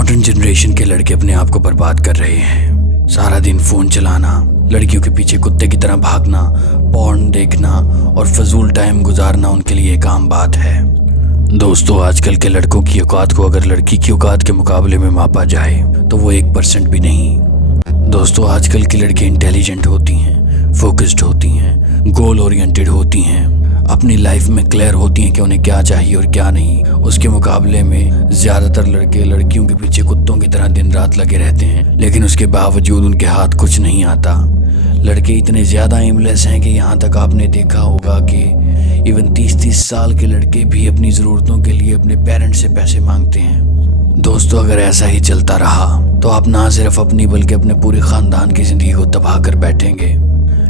Modern generation के लड़के अपने आप को बर्बाद कर रहे हैं। सारा दिन फ़ोन चलाना, लड़कियों के पीछे कुत्ते की तरह भागना, पॉर्न देखना और फजूल टाइम गुजारना उनके लिए एक आम बात है। दोस्तों, आजकल के लड़कों की औकात को अगर लड़की की औकात के मुकाबले में मापा जाए तो वो 1% भी नहीं। दोस्तों, आजकल की लड़की इंटेलिजेंट होती हैं, फोकस्ड होती हैं, गोल ओरिएंटेड होती हैं, अपनी लाइफ में क्लियर होती हैं कि उन्हें क्या चाहिए और क्या नहीं। उसके मुकाबले में ज़्यादातर लड़के लड़कियों के पीछे कुत्तों की तरह दिन रात लगे रहते हैं, लेकिन उसके बावजूद उनके हाथ कुछ नहीं आता। लड़के इतने ज़्यादा एमलेस हैं कि यहाँ तक आपने देखा होगा कि इवन 30-30 साल के लड़के भी अपनी ज़रूरतों के लिए अपने पेरेंट्स से पैसे मांगते हैं। दोस्तों, अगर ऐसा ही चलता रहा तो आप ना सिर्फ अपनी बल्कि अपने पूरे ख़ानदान की ज़िंदगी को तबाह कर बैठेंगे।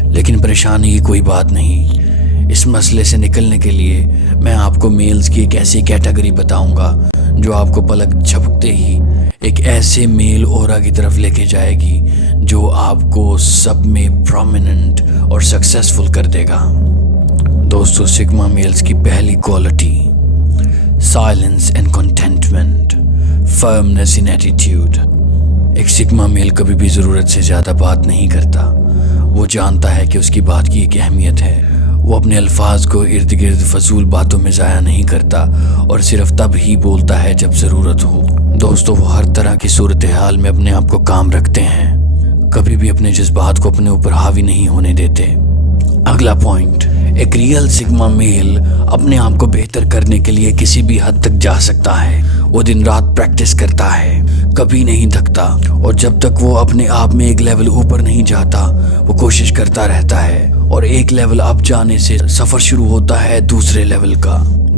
लेकिन परेशानी की कोई बात नहीं। इस मसले से निकलने के लिए मैं आपको मेल्स की एक ऐसी कैटेगरी बताऊंगा जो आपको पलक झपकते ही एक ऐसे मेल ऑरा की तरफ लेके जाएगी जो आपको सब में प्रोमिनेंट और सक्सेसफुल कर देगा। दोस्तों, सिग्मा मेल्स की पहली quality, silence and contentment, firmness in attitude. एक सिग्मा मेल कभी भी ज़रूरत से ज़्यादा बात नहीं करता। वो जानता है कि उसकी बात की एक अहमियत है। वो अपने अल्फाज को इर्द गिर्द फजूल बातों में ज़ाया नहीं करता और सिर्फ तब ही बोलता है जब ज़रूरत हो। दोस्तों, वो हर तरह की सूरत हाल में अपने आप को काम रखते हैं, कभी भी अपने जज्बात को अपने ऊपर हावी नहीं होने देते। अगला पॉइंट, एक रियल सिग्मा मेल अपने आप को बेहतर करने के लिए किसी भी हद तक जा सकता है। वो दिन रात प्रैक्टिस करता है, कभी नहीं थकता, और जब तक वो अपने आप में एक लेवल ऊपर नहीं जाता वो कोशिश करता रहता है। और एक लेवल अप जाने से सफ़र शुरू होता है दूसरे लेवल का।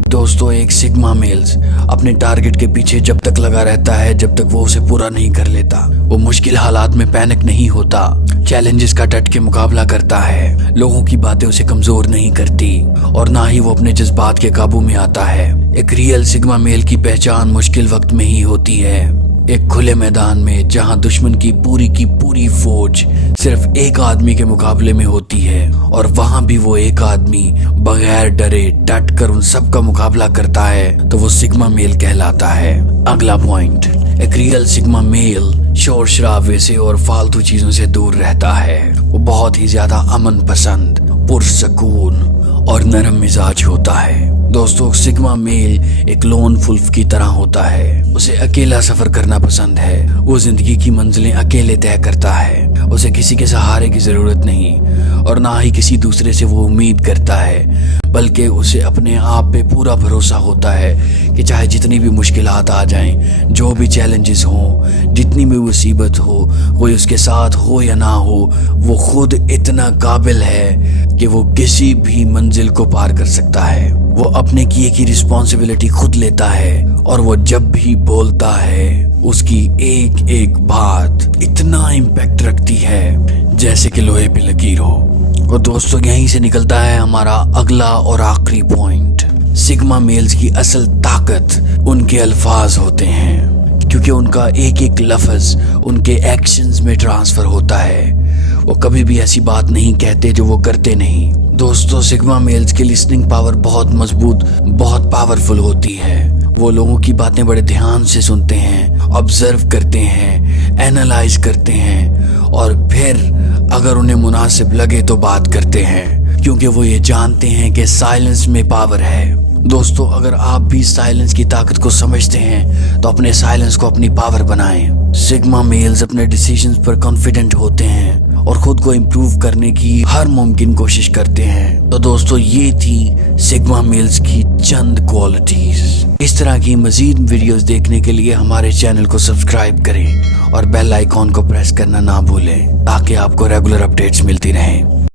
दोस्तों, एक सिग्मा मेल्स अपने टारगेट के पीछे जब तक लगा रहता है जब तक वो उसे पूरा नहीं कर लेता। वो मुश्किल हालात में पैनिक नहीं होता, चैलेंजेस का डट के मुकाबला करता है, लोगों की बातें उसे कमज़ोर नहीं करती और ना ही वो अपने जज्बात के काबू में आता है। एक रियल सिग्मा मेल की पहचान मुश्किल वक्त में ही होती है। एक खुले मैदान में जहां दुश्मन की पूरी फौज सिर्फ एक आदमी के मुकाबले में होती है और वहां भी वो एक आदमी बगैर डरे डट कर उन सब का मुकाबला करता है तो वो सिग्मा मेल कहलाता है। अगला पॉइंट, एक रियल सिग्मा मेल शोर शराबे से और फालतू चीजों से दूर रहता है। वो बहुत ही ज्यादा अमन पसंद, पुरसकून और नरम मिजाज होता है। दोस्तों, सिग्मा मेल एक लोन वुल्फ की तरह होता है। उसे अकेला सफर करना पसंद है। वो जिंदगी की मंजिलें अकेले तय करता है। उसे किसी के सहारे की जरूरत नहीं और ना ही किसी दूसरे से वो उम्मीद करता है, बल्कि उसे अपने आप पे पूरा भरोसा होता है कि चाहे जितनी भी मुश्किलात आ जाएं, जो भी चैलेंजेस हों, जितनी भी मुसीबत हो, कोई उसके साथ हो या ना हो, वो खुद इतना काबिल है कि वो किसी भी मंजिल को पार कर सकता है। वो अपने किए की रिस्पॉन्सिबिलिटी खुद लेता है और वो जब भी बोलता है उसकी एक एक बात इतना इम्पैक्ट रखती है जैसे कि लोहे पे लकीर हो। और दोस्तों, यहीं से निकलता है हमारा अगला और आखिरी पॉइंट। सिग्मा मेल्स की असल ताकत उनके अल्फाज होते हैं, क्योंकि उनका एक एक लफ्ज उनके एक्शंस में ट्रांसफर होता है। वो कभी भी ऐसी बात नहीं कहते जो वो करते नहीं। दोस्तों, सिग्मा मेल्स की लिसनिंग पावर बहुत मजबूत, बहुत पावरफुल होती है। वो लोगों की बातें बड़े ध्यान से सुनते हैं, ऑब्जर्व करते हैं, एनालाइज करते हैं और फिर अगर उन्हें मुनासिब लगे तो बात करते हैं, क्योंकि वो ये जानते हैं कि साइलेंस में पावर है। दोस्तों, अगर आप भी साइलेंस की ताकत को समझते हैं तो अपने साइलेंस को अपनी पावर बनाएं। सिग्मा मेल्स अपने डिसीजंस पर कॉन्फिडेंट होते हैं और खुद को इम्प्रूव करने की हर मुमकिन कोशिश करते हैं। तो दोस्तों, ये थी सिग्मा मेल्स की चंद क्वालिटीज। इस तरह की मजीद वीडियोस देखने के लिए हमारे चैनल को सब्सक्राइब करें और बेल आइकॉन को प्रेस करना ना भूलें ताकि आपको रेगुलर अपडेट्स मिलती रहें।